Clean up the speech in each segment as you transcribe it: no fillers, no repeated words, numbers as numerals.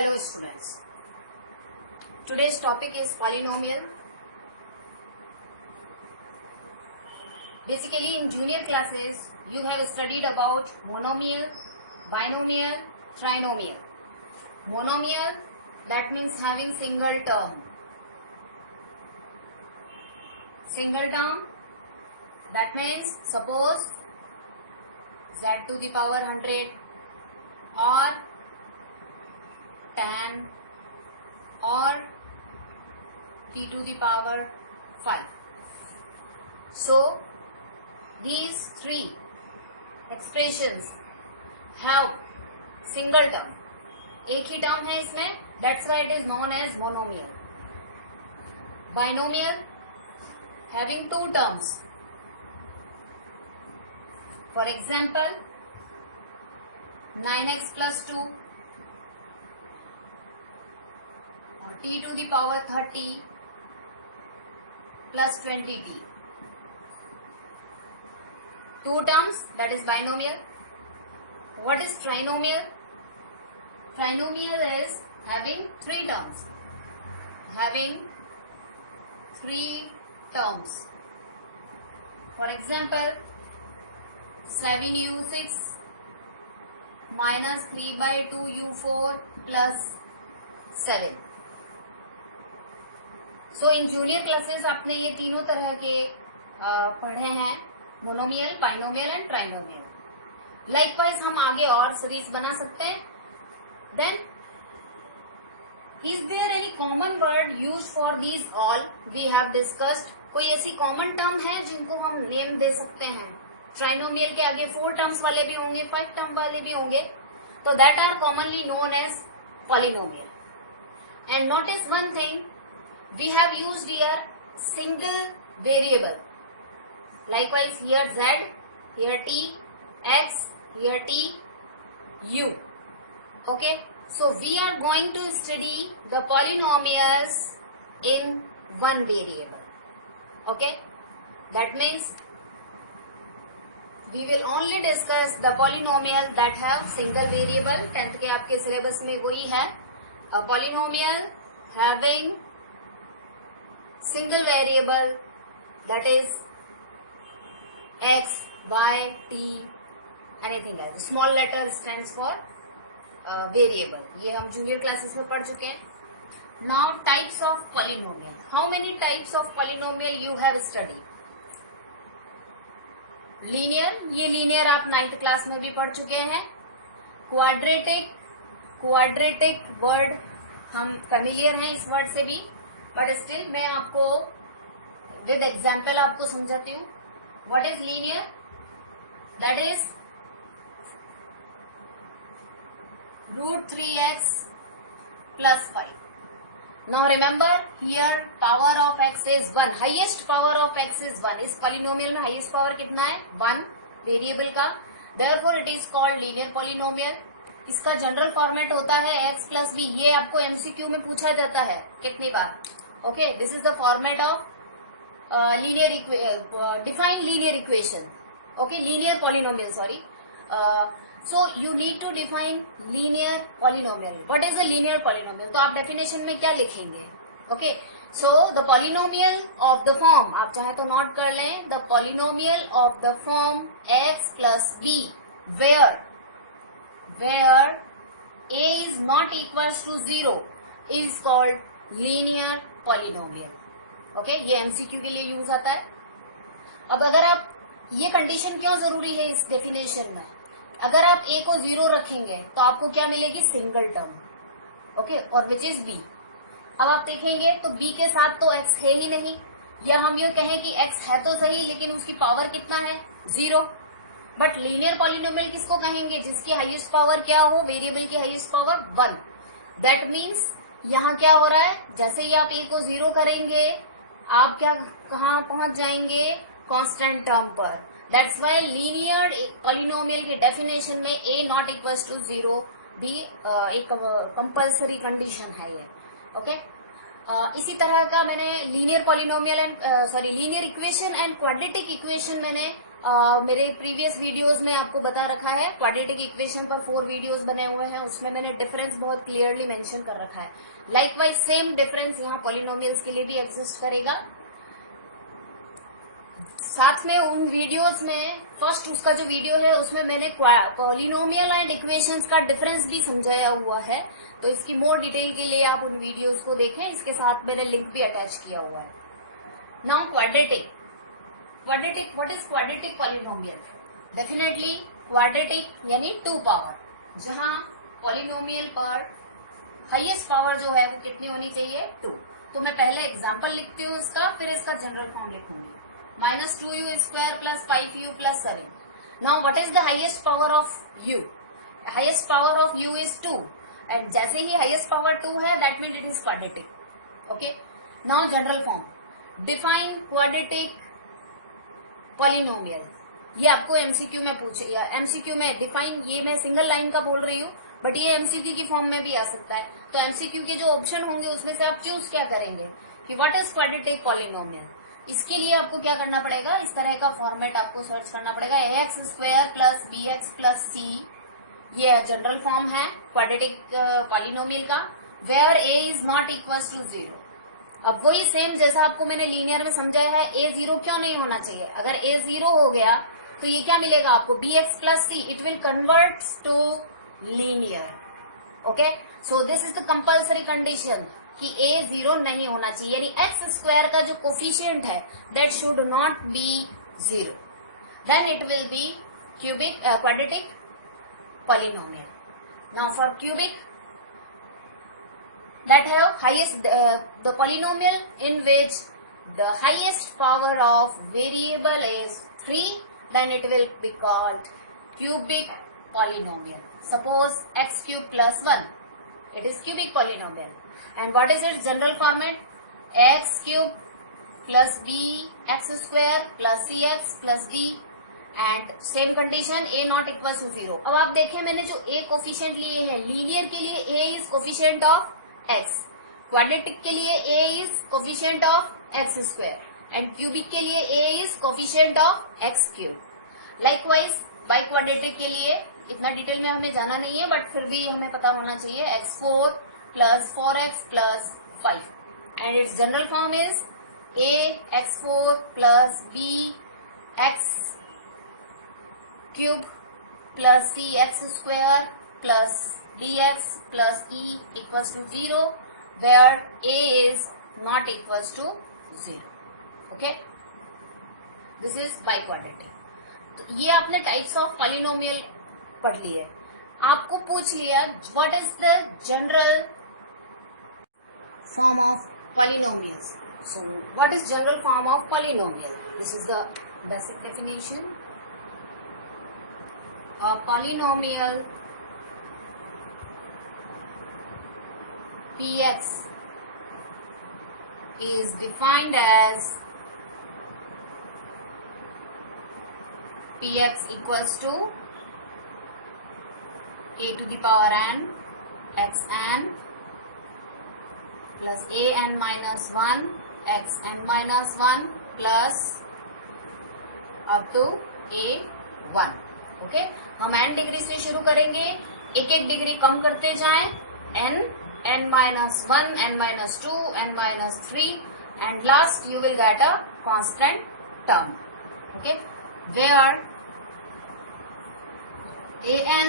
Hello students. Today's topic is polynomial. Basically in junior classes you have studied about monomial, binomial, trinomial. Monomial, that means having single term. Single term, that means suppose z to the power 100 or 10 or t to the power 5. So these three expressions have single term. एक ही term है इसमें, that's why it is known as monomial. Binomial, having two terms. For example, 9x plus 2 or t to the power 30 plus 20t. Two terms, that is binomial. What is trinomial? Trinomial is having three terms. Having three terms. For example, 7u6 minus 3 by 2u4 plus 7. So in junior classes आपने ये तीनों तरह के पढ़े हैं, monomial, binomial and trinomial. Likewise हम आगे और सीरीज बना सकते हैं. Then is there any common word use for these all we have discussed. कोई ऐसी कॉमन टर्म है जिनको हम नेम दे सकते हैं. ट्राइनोमियल के आगे 4 टर्म्स वाले भी होंगे, 5 टर्म वाले भी होंगे, तो that are commonly known as polynomial. And notice one thing, we have used here single variable. Likewise here z, here t, x, here t, u. Okay, so we are going to study the polynomials in one variable. Okay, that means we will only discuss the polynomial that have single variable. 10th के आपके syllabus में वही है. A polynomial having single variable, that is x, y, t, anything else. Small letter stands for variable. ये हम junior classes में पढ़ चुके हैं. Now types of polynomial. How many types of polynomial you have studied? Linear, ये linear आप 9th class में भी पढ़ चुके हैं. Quadratic word हम familiar हैं इस word से भी, but still मैं आपको with example आपको समझाती हूँ. What is linear? That is root 3x plus 5. Now remember here power of x is 1. Highest power of x is 1. इस polynomial में highest power कितना है? 1 variable का. Therefore it is called linear polynomial. इसका general format होता है x plus b. ये आपको MCQ में पूछा जाता है कितनी बार. Okay, this is the format of define linear equation. Okay, linear polynomial, sorry. So you need to define linear polynomial. What is a linear polynomial? तो आप definition में क्या लिखेंगे? Okay, so the polynomial of the form, आप चाहे तो note कर लें, the polynomial of the form x plus b where a is not equals to 0 is called linear polynomial. Okay, ये एमसीक्यू के लिए यूज आता है. अब अगर आप ये कंडीशन क्यों जरूरी है इस डेफिनेशन में, अगर आप a को 0 रखेंगे तो आपको क्या मिलेगी? Single term. ओके, और विच इज b. अब आप देखेंगे तो b के साथ तो x है ही नहीं, या हम ये कहें कि x है तो सही लेकिन उसकी पावर कितना है? 0. बट लीनियर पॉलिनोमियल किसको कहेंगे? जिसकी हाईएस्ट पावर क्या हो? वेरिएबल की हाईएस्ट पावर 1. दैट मीन्स यहाँ क्या हो रहा है? जैसे ही आप a को 0 करेंगे आप क्या कहाँ पहुंच जाएंगे? कांस्टेंट टर्म पर. दैट्स वाई लीनियर पॉलिनोमियल की डेफिनेशन में a नॉट इक्वल्स टू 0 भी एक कंपल्सरी कंडीशन है ये. ओके, इसी तरह का मैंने linear polynomial and linear equation and quadratic equation मैंने मेरे प्रीवियस वीडियोस में आपको बता रखा है, क्वाड्रेटिक इक्वेशन पर 4 वीडियोस बने हुए हैं, उसमें मैंने डिफरेंस बहुत क्लियरली मेंशन कर रखा है। लाइकवाइज सेम डिफरेंस यहाँ पॉलिनोमियल्स के लिए भी एग्जिस्ट करेगा। साथ में उन वीडियोस में फर्स्ट उसका जो वीडियो है उसमें मैंने पॉलिनोमियल एंड इक्वेशंस का डिफरेंस भी समझाया हुआ है, तो इसकी मोर डिटेल के लिए आप उन वीडियोस को देखें, इसके साथ मैंने लिंक भी अटैच किया हुआ है। Now quadratic, what is quadratic polynomial? Definitely quadratic यानी 2 पावर, जहां पॉलिनोमियल पर हाईएस्ट पावर जो है वो कितनी होनी चाहिए? 2। तो मैं पहले एग्जाम्पल लिखती हूँ इसका, फिर इसका जनरल फॉर्म लिखूंगी। -2u square plus 5u plus 7. Now what is the highest power of u? Highest power of u is 2, and जैसे ही highest power 2 है, that means it is quadratic. Okay. Now general form. Define quadratic polynomial. ये आपको MCQ में पूछे या MCQ में define, ये मैं सिंगल लाइन का बोल रही हूँ, बट ये एमसीक्यू की फॉर्म में भी आ सकता है। तो एमसीक्यू के जो ऑप्शन होंगे उसमें से आप चूज क्या करेंगे कि व्हाट इज क्वाड्रेटिक पॉलिनोमियल। इसके लिए आपको क्या करना पड़ेगा, इस तरह का फॉर्मेट आपको सर्च करना पड़ेगा, ax² plus bx plus c, ये जनरल फॉर्म है क्वाड्रेटिक पॉलिनोमियल का, where a is not equal to 0। अब वही सेम जैसा आपको मैंने लीनियर में समझाया है, a 0 क्यों नहीं होना चाहिए? अगर a 0 हो गया तो ये क्या मिलेगा आपको, bx plus c, it will convert to linear. Okay, so this is the compulsory condition कि a 0 नहीं होना चाहिए, यानी x² का जो कोफिशिएंट है that should not be 0, then it will be cubic quadratic polynomial. Now for cubic, that have highest the polynomial in which the highest power of variable is 3, then it will be called cubic polynomial. Suppose x cube plus 1, it is cubic polynomial. And what is its general format? X cube plus bx² plus cx plus d, and same condition a not equals to 0. अब आप देखें मैंने जो a coefficient लिए है, linear के लिए a is coefficient of x, quadratic के लिए a is coefficient of x², and cubic के लिए a is coefficient of x³। Likewise by quadratic के लिए इतना डिटेल में हमें जाना नहीं है, बट फिर भी हमें पता होना चाहिए x4 plus 4x plus 5, and it's general form is a x4 plus b x³ plus c x² plus dx plus e equals to 0, where a is not equals to 0. Okay, this is biquadratic. तो ये आपने types of polynomial पढ़ लिए। आपको पूछ लिया what is the general form of polynomials. So what is general form of polynomial? This is the basic definition. A polynomial Px is defined as Px equals to a to the power n xn plus an minus 1 xn minus 1 plus up to a1। Okay, हम n degree से शुरू करेंगे, एक एक degree कम करते जाएं, n minus 1, n minus 2, n minus 3, and last you will get a constant term. Okay, where an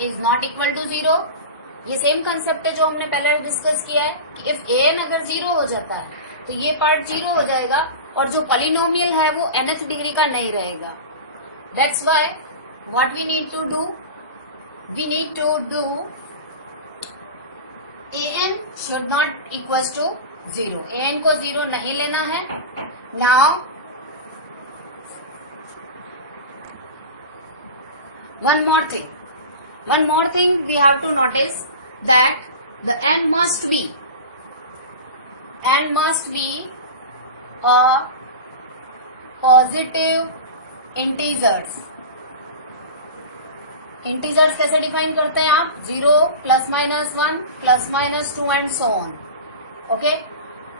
is not equal to 0. ये same concept है जो हमने पहले डिस्कस किया है कि इफ an अगर 0 हो जाता है तो ये पार्ट 0 हो जाएगा, और जो पॉलिनोमियल है वो nth डिग्री का नहीं रहेगा। That's why what we need to do, we need to do an should not equals to 0, an को 0 नहीं लेना है। Now one more thing we have to notice that the n must be a positive integers। Integers कैसे define करते हैं आप? 0 plus minus 1 plus minus 2 and so on. Okay,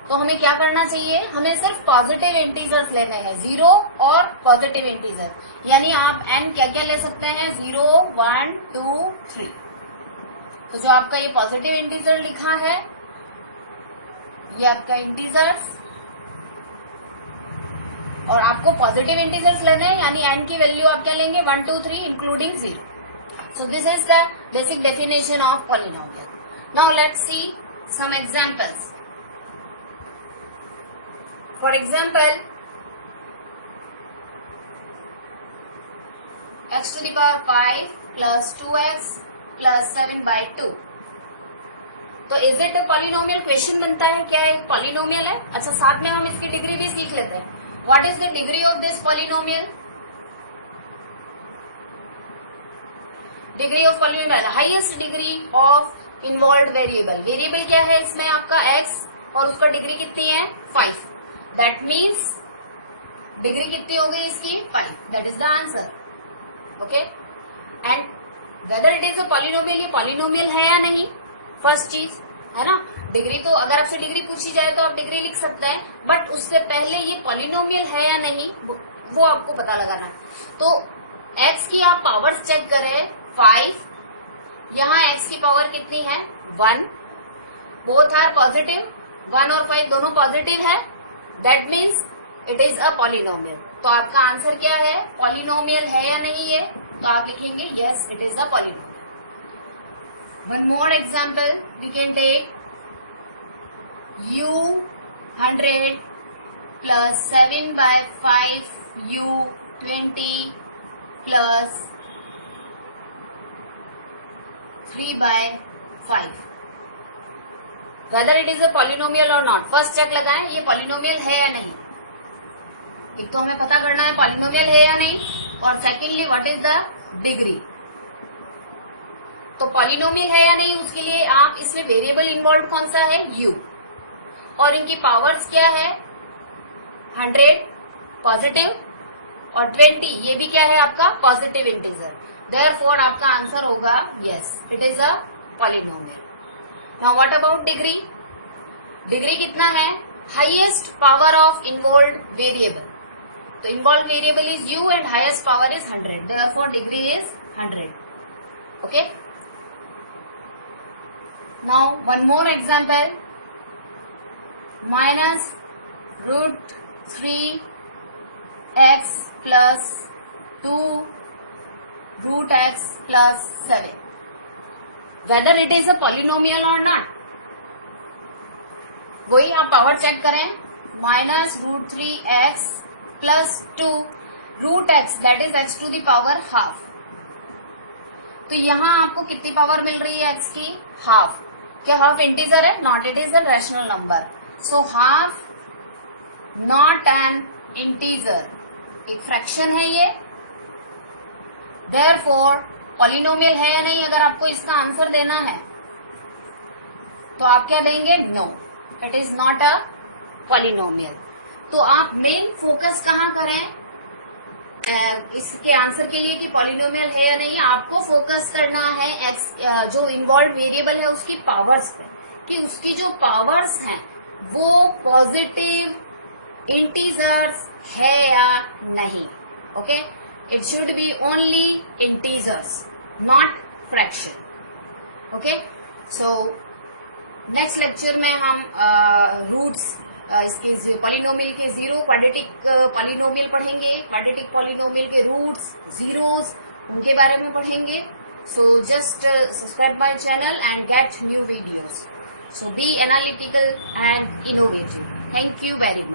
तो हमें क्या करना चाहिए, हमें सिर्फ पॉजिटिव इंटीजर्स लेने हैं, 0 और पॉजिटिव इंटीजर। यानी आप n क्या क्या ले सकते हैं, 0, 1, 2, 3। तो जो आपका ये पॉजिटिव इंटीजर लिखा है ये आपका इंटीजर्स, और आपको पॉजिटिव इंटीजर्स लेने हैं, यानी n की वैल्यू आप क्या लेंगे, 1, 2, 3 including 0। So this is the basic definition of polynomial. Now let's see some examples. For example, x to the power 5 plus 2x plus 7/2। तो is it a polynomial, question बनता है क्या एक पॉलिनोमियल है। अच्छा, साथ में हम इसकी डिग्री भी सीख लेते हैं। What is the degree of this polynomial? Degree of polynomial, highest degree of involve variable. Variable क्या है इसमें आपका x, और उसका डिग्री कितनी है, 5। दैट मीन्स डिग्री कितनी हो गई इसकी, 5। That is the answer. Okay, and weather it is a polynomial, ये पॉलिनोमियल है या नहीं, फर्स्ट चीज है ना। डिग्री तो अगर आपसे डिग्री पूछी जाए तो आप डिग्री लिख सकते हैं, बट उससे पहले ये पॉलिनोमियल है या नहीं वो आपको पता लगाना है। तो x की आप पावर्स चेक करें, 5, यहाँ x की पावर कितनी है, 1, बोथ आर पॉजिटिव, 1 और 5 दोनों पॉजिटिव है। That means it is a polynomial. तो आपका आंसर क्या है, पॉलिनोमियल है या नहीं है, तो आप लिखेंगे yes it is a polynomial. One more example we can take u 100 plus 7/5 u 20 plus 3/5। Whether it is a polynomial or not, first check लगाएं ये पॉलिनोमियल है या नहीं। एक तो हमें पता करना है पॉलिनोमियल है या नहीं, और secondly what is the degree. तो पॉलिनोमियल है या नहीं उसके लिए आप इसमें वेरिएबल इन्वॉल्व कौन सा है, u, और इनकी पावर्स क्या है, 100 पॉजिटिव और 20 ये भी क्या है आपका पॉजिटिव इंटीजर। देयरफॉर आपका आंसर होगा yes it is a polynomial. Now what about degree? Degree कितना है, highest power of involve variable. तो involve variable is u and highest power is 100, therefore degree is 100। Okay, now one more example, minus √3x plus 2 √x plus 7। Whether it is a polynomial or not, वही आप power check करें, minus √3x plus 2 √x that is x to the power half। तो यहाँ आपको कितनी power मिल रही है x की, हाफ। क्या हाफ इंटीजर है, not, it is a rational number. So half not an integer, एक फ्रैक्शन है ये, देयरफॉर पॉलिनोमियल है या नहीं अगर आपको इसका आंसर देना है तो आप क्या देंगे, no it is not a polynomial. तो आप मेन फोकस कहाँ करें इसके आंसर के लिए कि पॉलिनोमियल है या नहीं, आपको फोकस करना है एक्स जो इन्वॉल्व वेरिएबल है उसकी पावर्स पे, कि उसकी जो पावर्स हैं वो पॉजिटिव इंटीजर्स है या नहीं। Okay, it should be only integers not fraction. Okay, so next lecture में हम रूट्स इसके पॉलिनोमियल के 0 क्वाड्रेटिक पॉलिनोमियल पढ़ेंगे, क्वाड्रेटिक पॉलिनोमियल के रूट्स, जीरोस, उनके बारे में पढ़ेंगे। So just subscribe my channel and get new videos. So be analytical and innovative. Thank you very much.